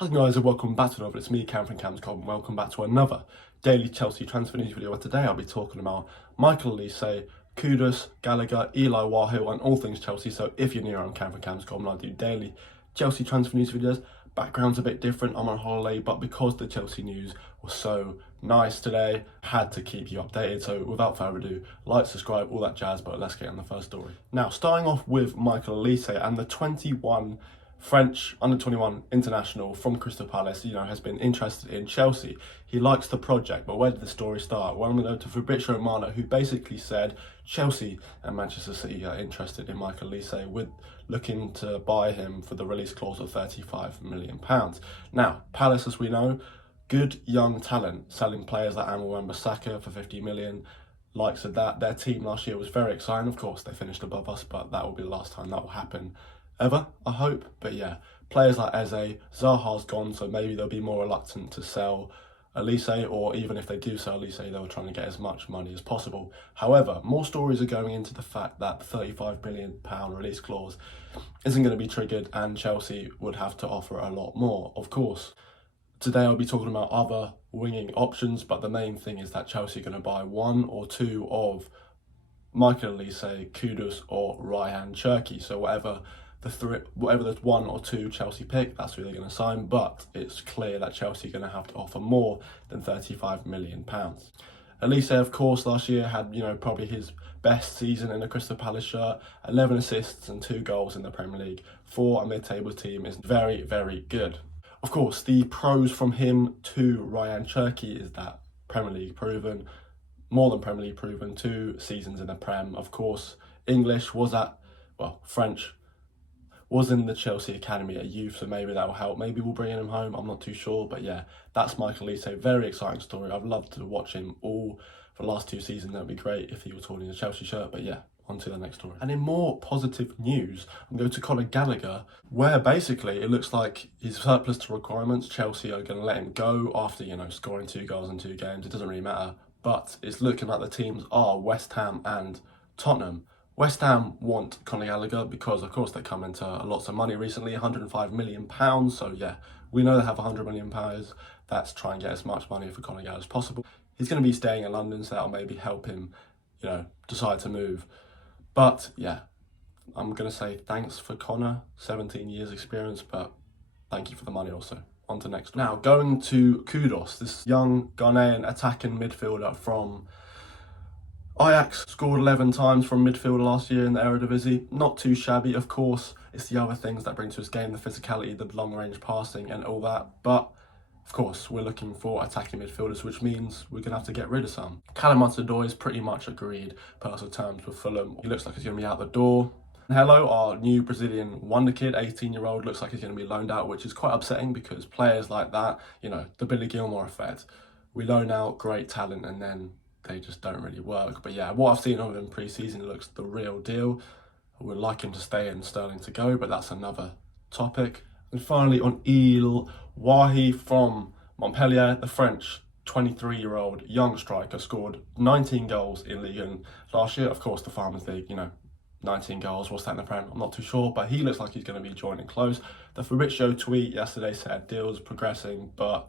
How's it going, guys, and welcome back to another. It's me, Cam from Cam's Com, and welcome back to another daily Chelsea transfer news video. And today I'll be talking about Michael Olise, Kudus, Gallagher, Elye Wahi, and all things Chelsea. So if you're new, I'm Cam from Cam's Com, and I do daily Chelsea transfer news videos. Background's a bit different, I'm on holiday, but because the Chelsea news was so nice today, I had to keep you updated. So without further ado, like, subscribe, all that jazz, but let's get on the first story. Now, starting off with Michael Olise and the 21 French under-21 international from Crystal Palace, has been interested in Chelsea. He likes the project, but where did the story start? Well, I'm going to go to Fabrizio Romano, who basically said Chelsea and Manchester City are interested in Michael Olise, with looking to buy him for the release clause of £35 million. Now, Palace, as we know, good young talent, selling players like Wan-Bissaka for 50 million. Likes of that. Their team last year was very exciting. Of course, they finished above us, but that will be the last time that will happen ever, I hope. But yeah, players like Eze, Zaha's gone, so maybe they'll be more reluctant to sell Olise, or even if they do sell Olise, they were trying to get as much money as possible. However, more stories are going into the fact that the £35 million release clause isn't going to be triggered, and Chelsea would have to offer a lot more. Of course, today I'll be talking about other winging options, but the main thing is that Chelsea are going to buy one or two of Michael Olise, Kudus, or Ryan Cherki. So whatever the one or two Chelsea pick, that's who they're going to sign. But it's clear that Chelsea are going to have to offer more than £35 million. Olise, of course, last year had probably his best season in a Crystal Palace shirt. 11 assists and 2 goals in the Premier League for a mid-table team is very, very good. Of course, the pros from him to Ryan Cherki is that Premier League proven, more than Premier League proven, 2 seasons in the Prem. Of course, English was French was in the Chelsea Academy at youth, so maybe that will help. Maybe we'll bring him home, I'm not too sure. But yeah, that's Michael Olise. Very exciting story. I've loved to watch him all for the last 2 seasons. That would be great if he was holding a Chelsea shirt. But yeah, on to the next story. And in more positive news, I'm going to Conor Gallagher, where basically it looks like he's surplus to requirements. Chelsea are going to let him go after, scoring 2 goals in 2 games. It doesn't really matter. But it's looking like the teams are West Ham and Tottenham. West Ham want Conor Gallagher because, of course, they come into lots of money recently, £105 million. So, yeah, we know they have £100 million. That's try and get as much money for Conor Gallagher as possible. He's going to be staying in London, so that'll maybe help him, decide to move. But, yeah, I'm going to say thanks for Conor, 17 years experience, but thank you for the money also. On to next. Now, going to Kudus, this young Ghanaian attacking midfielder from Ajax, scored 11 times from midfield last year in the Eredivisie. Not too shabby, of course. It's the other things that bring to his game, the physicality, the long-range passing and all that. But, of course, we're looking for attacking midfielders, which means we're going to have to get rid of some. Callum Hudson-Odoi is pretty much agreed personal terms with Fulham. He looks like he's going to be out the door. Hello, our new Brazilian wonder kid, 18-year-old, looks like he's going to be loaned out, which is quite upsetting because players like that, the Billy Gilmore effect, we loan out great talent and then they just don't really work. But yeah, what I've seen of him pre-season looks the real deal. I would like him to stay and Sterling to go, but that's another topic. And finally, on Elye Wahi from Montpellier, the French 23-year-old young striker scored 19 goals in Ligue 1 last year. Of course, the Farmers League, 19 goals, what's that in the Prem? I'm not too sure, but he looks like he's going to be joining close. The Fabrizio tweet yesterday said deals progressing, but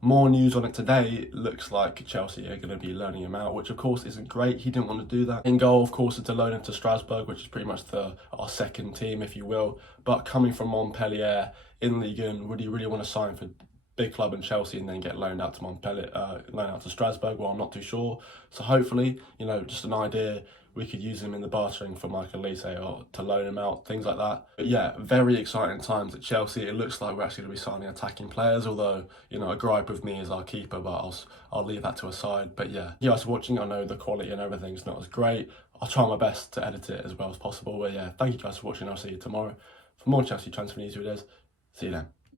more news on it today. Looks like Chelsea are going to be loaning him out, which of course isn't great. He didn't want to do that. In goal, of course, is to loan him to Strasbourg, which is pretty much our second team, if you will. But coming from Montpellier in Ligue 1, would he really want to sign for big club in Chelsea and then get loaned out to Montpellier, loaned out to Strasbourg? Well, I'm not too sure. So hopefully, just an idea, we could use him in the bartering for Michael Olise or to loan him out, things like that. But yeah, very exciting times at Chelsea. It looks like we're actually going to be signing attacking players, although, a gripe with me is our keeper, but I'll leave that to a side. But yeah, you guys are watching. I know the quality and everything's not as great. I'll try my best to edit it as well as possible. But yeah, thank you guys for watching. I'll see you tomorrow for more Chelsea transfer news videos. See you then.